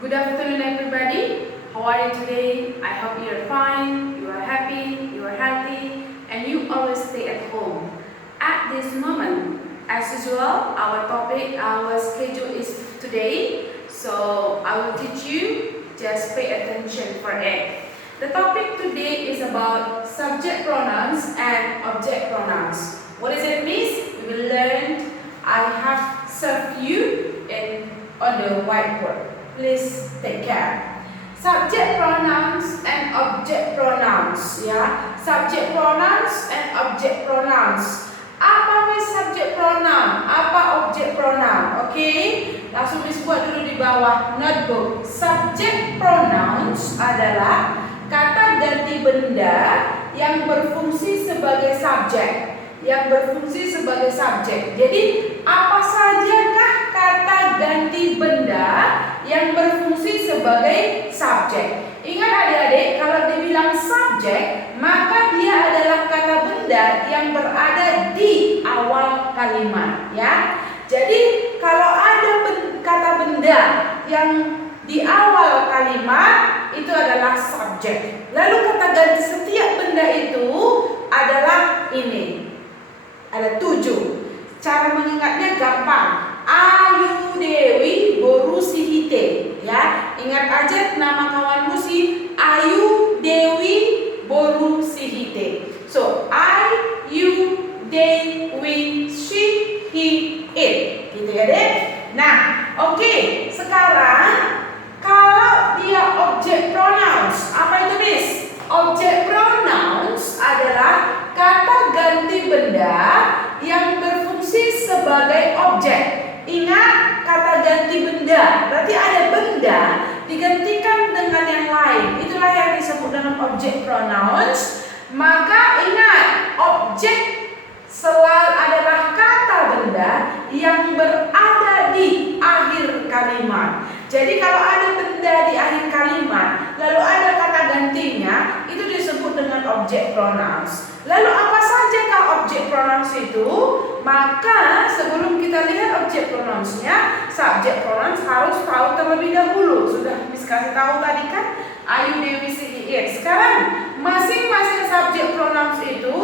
Good afternoon, everybody. How are you today? I hope you are fine, you are happy, you are healthy, and you always stay at home. At this moment, as usual, our schedule is today. So I will teach you. Just pay attention for it. The topic today is about subject pronouns and object pronouns. What does it mean? We will learn. I have served you on the whiteboard. Please take care. Subject pronouns and object pronouns, ya. Subject pronouns and object pronouns. Apa nih subject pronoun? Apa object pronoun? Oke, langsung buat dulu di bawah notebook. Subject pronouns adalah kata ganti benda yang berfungsi sebagai subjek. Jadi, apa sajakah kata ganti benda yang berfungsi sebagai subjek? Ingat adik-adik, kalau dibilang subjek, maka dia adalah kata benda yang berada di awal kalimat, ya. Jadi, kalau ada kata benda yang di awal kalimat, itu adalah subjek. Lalu kata ganti setiap benda itu adalah ini. Ada 7. Cara mengingatnya gampang. Ayu Dewi Boru Sihite, ya. Ingat aja nama kawanmu si Ayu Dewi Boru Sihite. So Ayu Dewi Shi Hi It, gitu ya deh. Nah, oke. Sekarang kalau dia object pronouns, apa itu Miss? Object pronouns adalah kata ganti benda yang berfungsi sebagai objek. Ingat, kata ganti benda, berarti ada benda digantikan dengan yang lain. Itulah yang disebut dengan object pronouns. Maka ingat, objek selalu adalah kata benda yang berada di akhir kalimat. Jadi kalau ada benda di akhir kalimat, lalu ada kata gantinya, itu disebut dengan object pronouns. Lalu apa sajakah object pronouns itu? Maka sebelum kita lihat object pronounsnya, subject pronouns harus tahu terlebih dahulu. Sudah kasih tahu tadi kan? Ayu Dewi Sihi It. Sekarang masing-masing subject pronouns itu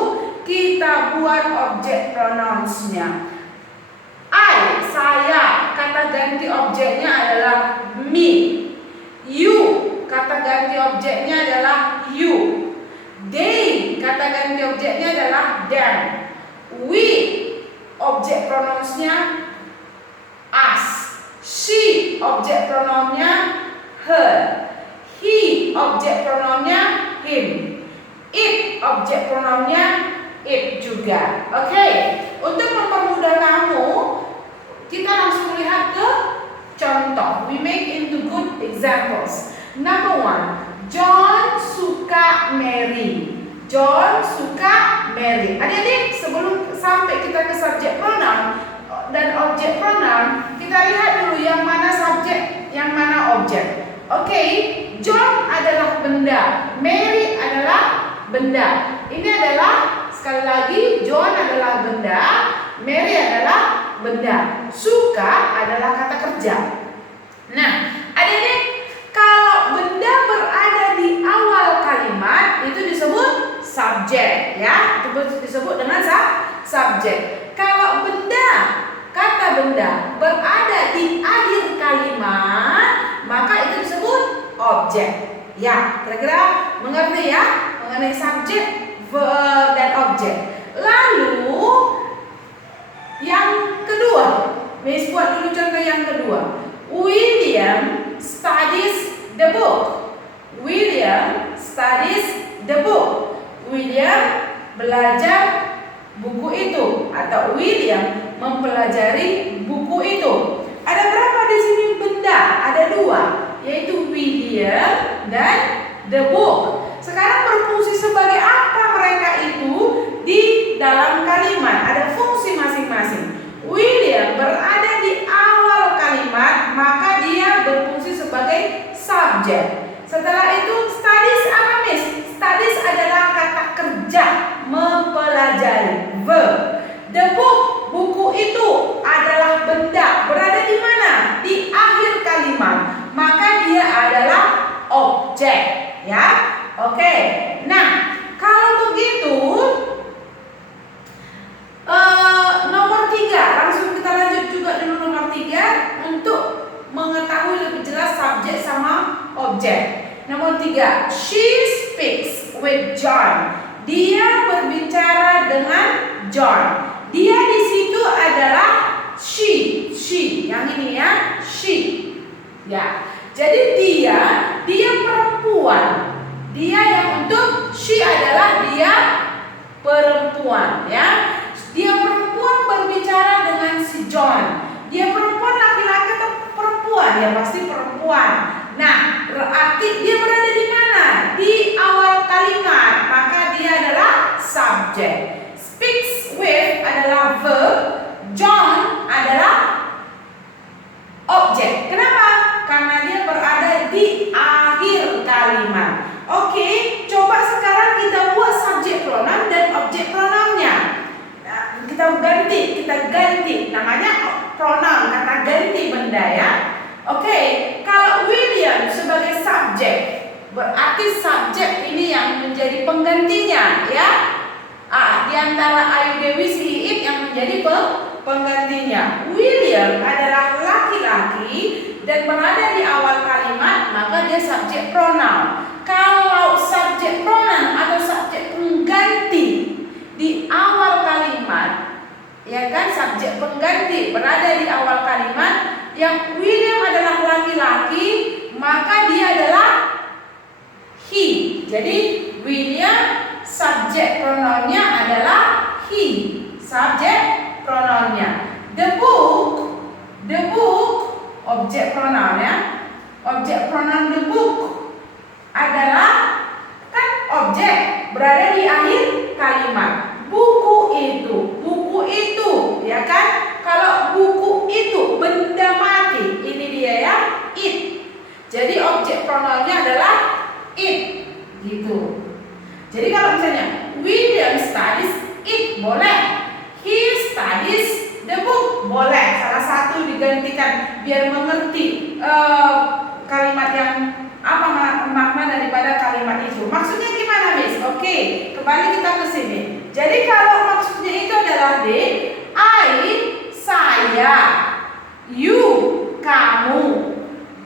kita buat object pronounsnya. I, saya, kata ganti objeknya adalah me. You, kata ganti objeknya adalah you. They, kata ganti objeknya adalah them. We, objek pronounsnya us. She, objek pronounnya her. He, objek pronounnya him. It, objek pronounnya it juga. Oke, untuk mempermudah kamu, kita langsung lihat ke contoh. We make into good examples. Number 1, John suka Mary. John suka Mary. Adik-adik, sebelum sampai kita ke subject pronoun dan object pronoun, kita lihat dulu yang mana subjek, yang mana objek. Oke, John adalah benda, Mary adalah benda. Ini adalah, sekali lagi, John adalah benda, Mary adalah benda. Suka adalah kata kerja. Nah, adik-adik, kalau benda berada di awal kalimat, itu disebut subjek, ya. Itu disebut dengan subjek. Kalau benda, kata benda berada di akhir kalimat, maka itu disebut objek. Ya, kira-kira mengerti ya mengenai subjek, verb, dan objek. Lalu yang kedua, Miss buat dulu contoh yang kedua. William studies the book. William studies the book. William belajar buku itu, atau William mempelajari buku itu. Ada berapa di sini benda? Ada 2, yaitu William dan the book. Sekarang berfungsi sebagai apa mereka itu di dalam kalimat? Ada fungsi masing-masing. William berada di awal kalimat, maka dia berfungsi sebagai subjek. Setelah itu studies apa Miss? Studies adalah kata kerja, mempelajari, verb. The book, buku itu adalah benda, berada di mana? Di akhir kalimat. Maka dia objek, ya. Oke. Nah, kalau begitu nomor 3, langsung kita lanjut juga dulu nomor 3 untuk mengetahui lebih jelas subjek sama objek. Nomor 3, she speaks with John. Dia berbicara dengan John. Dia di situ adalah she, yang ini ya, she. Ya. Jadi dia perempuan. Dia yang untuk she adalah dia perempuan, ya. Dia perempuan berbicara dengan si John. Dia perempuan, laki-laki atau perempuan? Ya pasti perempuan. Nah, berarti dia berada di mana? Di awal kalimat, maka dia adalah subjek. Speaks with adalah verb, John adalah objek. Kenapa? Karena dia berada di akhir kalimat. Oke, coba sekarang kita buat subjek pronoun dan objek pronounnya. Nah, kita ganti namanya pronoun, kata ganti benda, ya. Oke, kalau William sebagai subjek, berarti subjek ini yang menjadi penggantinya, ya. Di antara Ayu Dewi Siit yang menjadi penggantinya. William adalah laki-laki dan berada di awal kalimat, maka dia subjek pronoun. Kalau subjek pronoun atau subjek pengganti di awal kalimat, ya kan, subjek pengganti berada di awal kalimat, yang William adalah laki-laki, maka dia adalah he. Jadi William subjek pronounnya adalah he. Subjek pronounnya. The book objek pronoun, ya. Objek pronoun the book adalah kan objek berada di akhir kalimat. Buku itu, ya kan? Kalau buku itu benda mati, ini dia, ya, it. Jadi objek pronounnya adalah it, gitu. Jadi kalau misalnya William studies it, boleh. He studies the book, boleh. Salah satu digantikan biar mengerti kalimat yang apa makna daripada kalimat itu. Maksudnya gimana, Miss? Oke, kembali kita ke sini. Jadi kalau maksudnya itu adalah I, saya, you, kamu,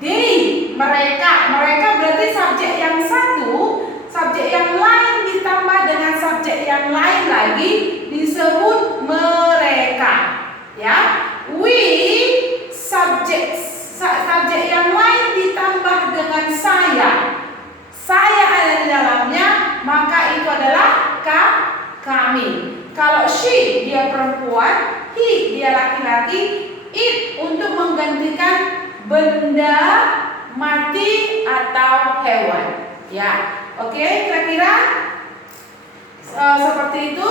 they, mereka. Mereka berarti subjek yang satu, subjek yang lain ditambah dengan subjek yang lain lagi disebut mereka, ya. We, subjek yang lain ditambah dengan saya ada di dalamnya, maka itu adalah kami. Kalau she dia perempuan, he dia laki-laki, it untuk menggantikan benda mati atau hewan, ya. Oke, kira-kira seperti itu.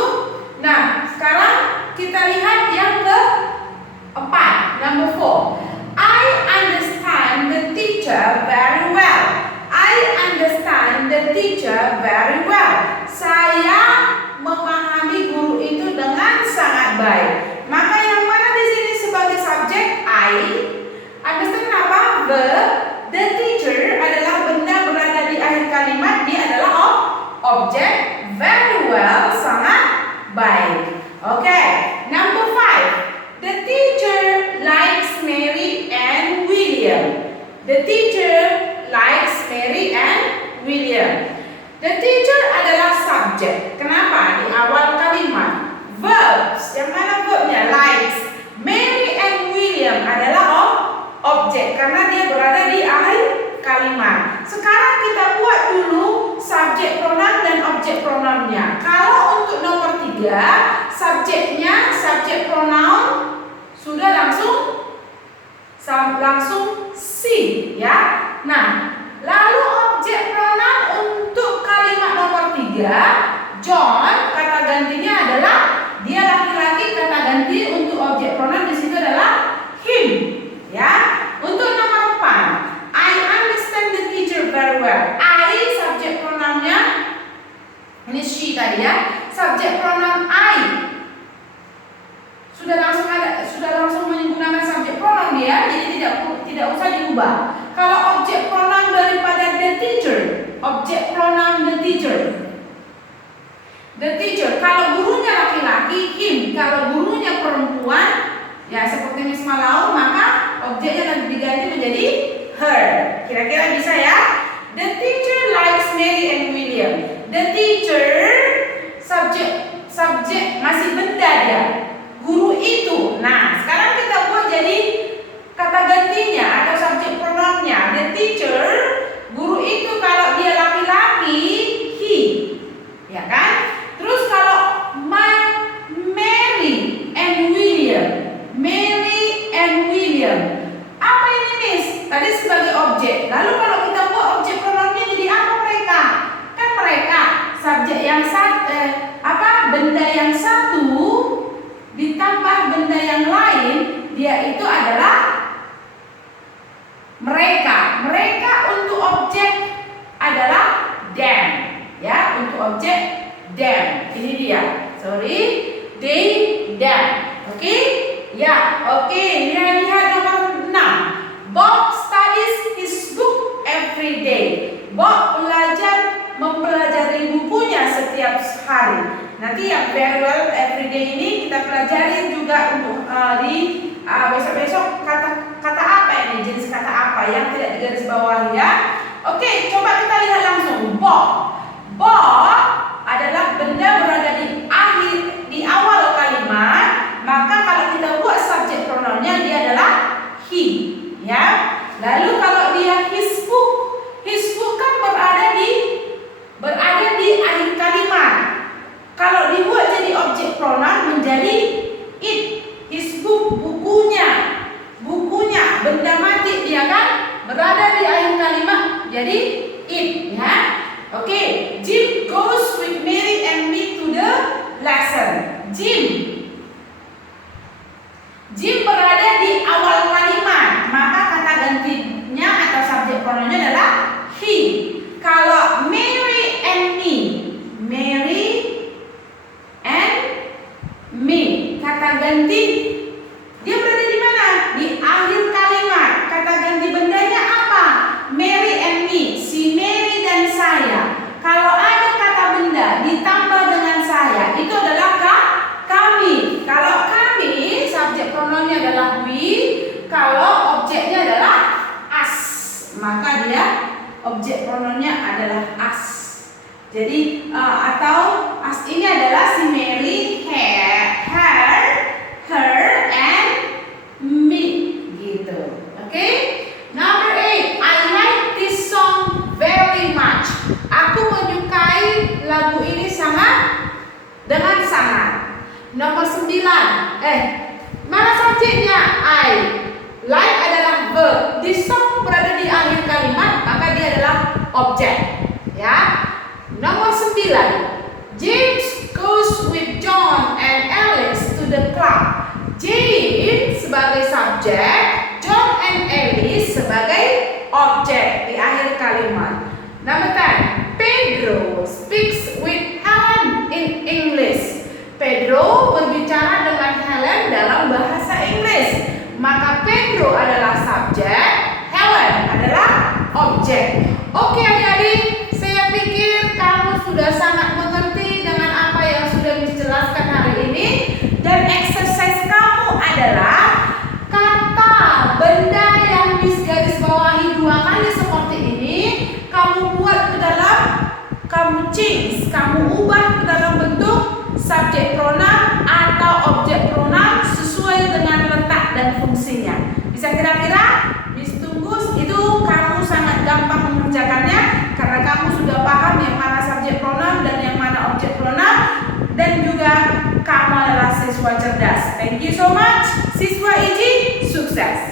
Nah, sekarang kita lihat yang keempat, number 4. I understand the teacher very well. I understand the teacher very well. Saya memahami guru itu dengan sangat baik. Maka yang mana di sini sebagai subjek? I. Understand apa? The teacher adalah benda berada di akhir kalimat, dia adalah objek. Very well, sangat baik. Oke, number 5. The teacher likes Mary and William. The teacher likes Mary and William. The teacher adalah subjek. Kenapa? Di awal kalimat. Verbs, yang mana verbnya? Likes. Mary and William adalah objek karena dia berada di akhir kalimat. Sekarang kita buat dulu subjek pronoun dan objek pronounnya. Kalau untuk nomor 3, subjeknya, subjek pronoun sudah langsung si, ya. Nah, lalu objek pronoun untuk kalimat nomor 3, John, kata gantinya adalah dia laki-laki, kata ganti untuk objek pronoun di situ adalah him, ya. Untuk nomor 4, I understand the teacher very well. I subjek pronounnya ini she tadi, ya. Subjek pronoun I sudah langsung menggunakan subjek pronoun dia, jadi tidak usah diubah. Kalau objek pronoun daripada the teacher Kira-kira bisa ya? The teacher likes Mary and William. The teacher subjek masih benda dia. Guru itu. Nah, sekarang kita buat jadi kata gantinya atau subjek pronounnya. The teacher, guru itu kalau dia laki-laki, he. Ya kan? Terus kalau Mary and William. Mary and William. Apa ini, Miss? Tadi sebagai objek. Lalu kalau kita buat objek pronounnya jadi apa mereka? Kan mereka subjek yang benda yang satu ditambah benda yang lain, dia itu adalah mereka. Mereka untuk objek adalah them. Ya, untuk objek them. Ini dia. Sorry, they, them. Oke? Ya, oke. Lihat nomor 6. Bob studies his book every day. Bob mempelajari bukunya setiap hari. Nanti yang very well every day ini kita pelajarin juga untuk di besok-besok kata apa ini, jenis kata apa yang tidak digaris bawah ya. Oke, coba kita lihat langsung. Bob. Bob adalah benda berada di awal kalimat, maka kalau kita buat subjek pronounnya dia adalah he, ya. Lalu kalau dia his book kan berada di akhir kalimat. Kalau dibuat jadi objek pronoun menjadi it. His book, bukunya, benda mati dia kan berada di akhir kalimat jadi it, ya. Oke, Jim goes with Mary and me to the lesson. Jim berada di awal kalimat, maka kata gantinya atau subjek pronounnya adalah he. Kalau Mary and me, kata ganti dia berada di mana? Di akhir kalimat. Kata ganti bendanya apa? Mary and me, si Mary dan saya. Kalau ada kata benda ditambah dengan saya, itu adalah kami. Kalau kami, subjek pronounnya adalah we. Kalau objeknya adalah us, maka dia objek pronounnya adalah us. Jadi atau us ini adalah si Mary, her and me gitu. Oke? Number 8, I like this song very much. Aku menyukai lagu ini dengan sangat. Nomor 9, mana subjeknya? I. Like adalah verb. This song berada di akhir kalimat, maka dia adalah objek. Ya. Nomor 9, James goes with John and Alice to the club. James sebagai subjek, John and Alice sebagai objek di akhir kalimat. Number 10, Pedro speaks with Helen in English. Pedro berbicara dengan Helen dalam bahasa Inggris. Maka Pedro adalah subjek, Helen adalah objek. Oke adik-adik, saya pikir kamu sudah sangat mengerti dengan apa yang sudah dijelaskan hari ini. Dan exercise kamu adalah kata benda yang digarisbawahi 2 kali seperti ini, kamu buat ke dalam, kamu change, kamu ubah ke dalam bentuk subjek pronoun atau objek pronoun sesuai dengan letak dan fungsinya. Bisa kira-kira? Miss Tunggus, itu kamu sangat gampang mengerjakannya karena kamu sudah paham yang mana subjek pronoun dan yang mana objek pronoun, dan juga kamu adalah siswa cerdas. Thank you so much. Siswa Iji, sukses.